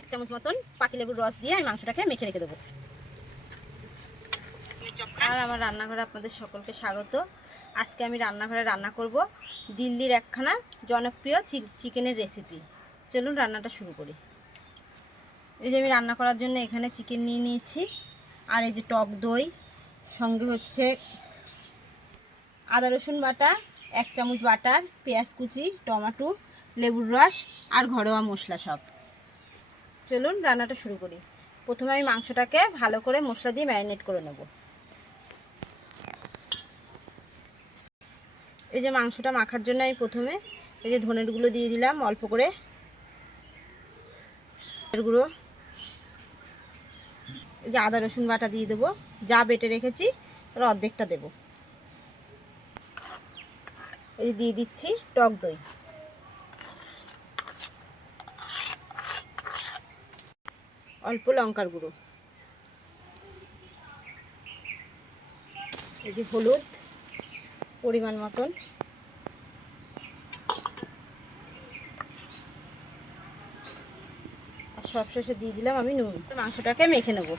এক চামচ মতন পাতিলেবুর রস দিয়ে আমি মাংসটাকে মেখে রেখে দেবো। আর আমার রান্নাঘরে আপনাদের সকলকে স্বাগত। আজকে আমি রান্নাঘরে রান্না করব দিল্লির একখানা জনপ্রিয় চিকেনের রেসিপি চলুন রান্নাটা শুরু করি। এই যে আমি রান্না করার জন্য এখানে চিকেন নিয়ে নিয়েছি। আর এই যে টক দই, সঙ্গে হচ্ছে আদা রসুন বাটা, এক চামচ বাটার, পেঁয়াজ কুচি, টমাটো, লেবুর রস আর ঘরোয়া মশলা সব। চলুন রান্নাটা শুরু করি। প্রথমে আমি মাংসটাকে ভালো করে মশলা দিয়ে ম্যারিনেট করে নেব। এই যে মাংসটা মাখার জন্য আমি প্রথমে এই যে ধনের গুঁড়ো দিয়ে দিলাম, অল্প করে। গুঁড়ো এই যে আদা, রসুন বাটা দিয়ে দেবো। যা বেটে রেখেছি তার অর্ধেকটা দেবো। এই দিয়ে দিচ্ছি টক দই। অল্প লঙ্কার গুঁড়ো। এই যে হলুদ পরিমাণ মতন। আর সবশেষে দিয়ে দিলাম আমি নুন। মাংসটাকে মেখে নেব।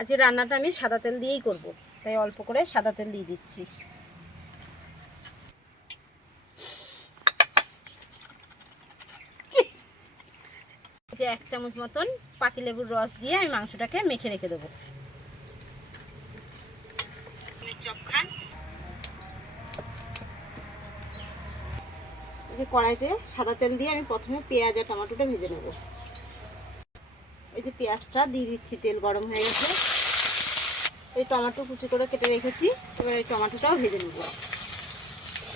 আজকে রান্নাটা আমি সাদা তেল দিয়েই করব। তাই অল্প করে সাদা তেল দিয়ে দিচ্ছি। যে এক চামচ মতন পাতিলেবুর রস দিয়ে আমি মাংসটাকে মেখে রেখে দেবো। এই যে কড়াইতে সাদা তেল দিয়ে আমি প্রথমে পেঁয়াজ আর টমেটোটা ভেজে নেব। এই যে পেঁয়াজটা দিয়ে দিচ্ছি তেল গরম হয়ে গেছে। এই টমেটো কুচি করে কেটে রেখেছি এবার এই টমেটোটাও ভেজে নেব।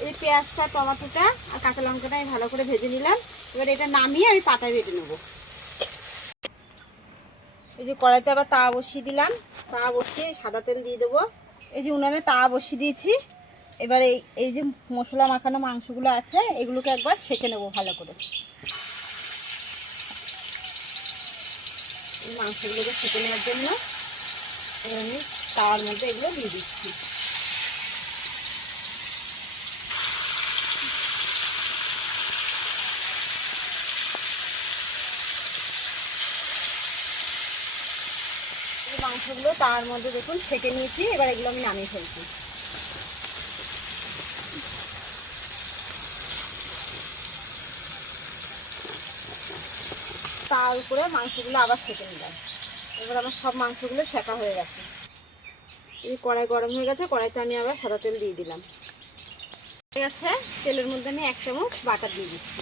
এই পেঁয়াজটা টমেটোটা আর কাঁচা লঙ্কাটা আমি ভালো করে ভেজে নিলাম। এবার এটা নামিয়ে আমি পাতায় বেটে নেব। এই যে কড়াইতে আবার তাওয়া বসিয়ে দিলাম। তাওয়া বসিয়ে সাদা তেল দিয়ে দেবো। এই যে উনানে তাওয়া বসিয়ে দিয়েছি। এবার এই এই যে মশলা মাখানো মাংসগুলো আছে, এগুলোকে একবার সেঁকে নেব ভালো করে। মাংসগুলোকে সেঁকে নেওয়ার জন্য আমি তাওয়ার মধ্যে এগুলো দিয়ে দিচ্ছি। মাংসগুলো তার মধ্যে দেখুন সেঁকে নিয়েছি, এবার এগুলো আমি নামিয়ে ফেলছি। তার উপরে মাংসগুলো আবার সেঁকে নিলাম। এবার আমার সব মাংসগুলো সেঁকা হয়ে গেছে। এই কড়াই গরম হয়ে গেছে, কড়াইতে আমি আবার সাদা তেল দিয়ে দিলাম। হয়ে গেছে, তেলের মধ্যে আমি এক চামচ বাটার দিয়ে দিচ্ছি।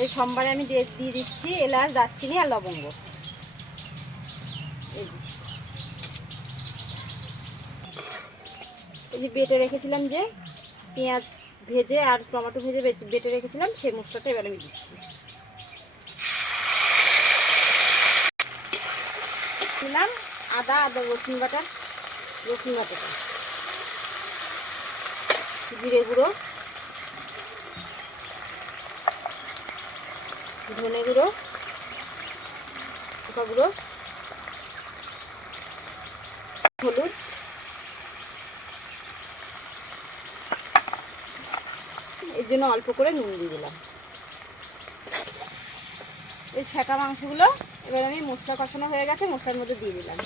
এই সোমবারে আমি দিয়ে দিচ্ছি এলাচ, দারচিনি আর লবঙ্গ এই যে এই যে বেটে রেখেছিলাম যে পেঁয়াজ ভেজে আর টমেটো ভেজে বেটে রেখেছিলাম, সেই মশলাটা এবার আমি দিচ্ছি। দিলাম আদা আদা, রসুন বাটা, রসুন বাটাটা। জিরে গুঁড়ো, ধনে গুঁড়ো, লঙ্কা গুঁড়ো, হলুদ এর জন্য অল্প করে নুন দিয়ে দিলাম। এই শেঁকা মাংসগুলো এবার আমি মশলা কষানো হয়ে গেছে, মশলার মধ্যে দিয়ে দিলাম।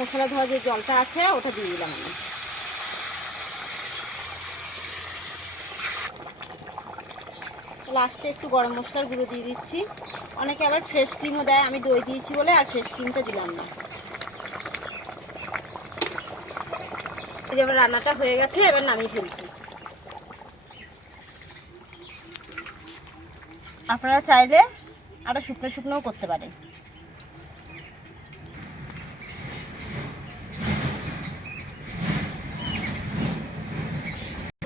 মশলা ধোয়া যে জলটা আছে, ওটা দিয়ে দিলাম আমি। লাস্টে একটু গরম মশলার গুঁড়ো দিয়ে দিচ্ছি। অনেকে আবার ফ্রেশ ক্রিমও দেয়, আমি দই দিয়েছি বলে, আর ফ্রেশ ক্রিমটা দিলাম না। এই যে আমার রান্নাটা হয়ে গেছে, এবার নামিয়ে ফেলছি। আপনারা চাইলে আরও শুকনো শুকনোও করতে পারেন।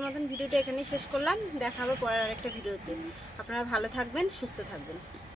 মতন ভিডিওটা এখানেই শেষ করলাম। দেখা হবে পরের আরেকটা ভিডিওতে। আপনারা ভালো থাকবেন, সুস্থ থাকবেন।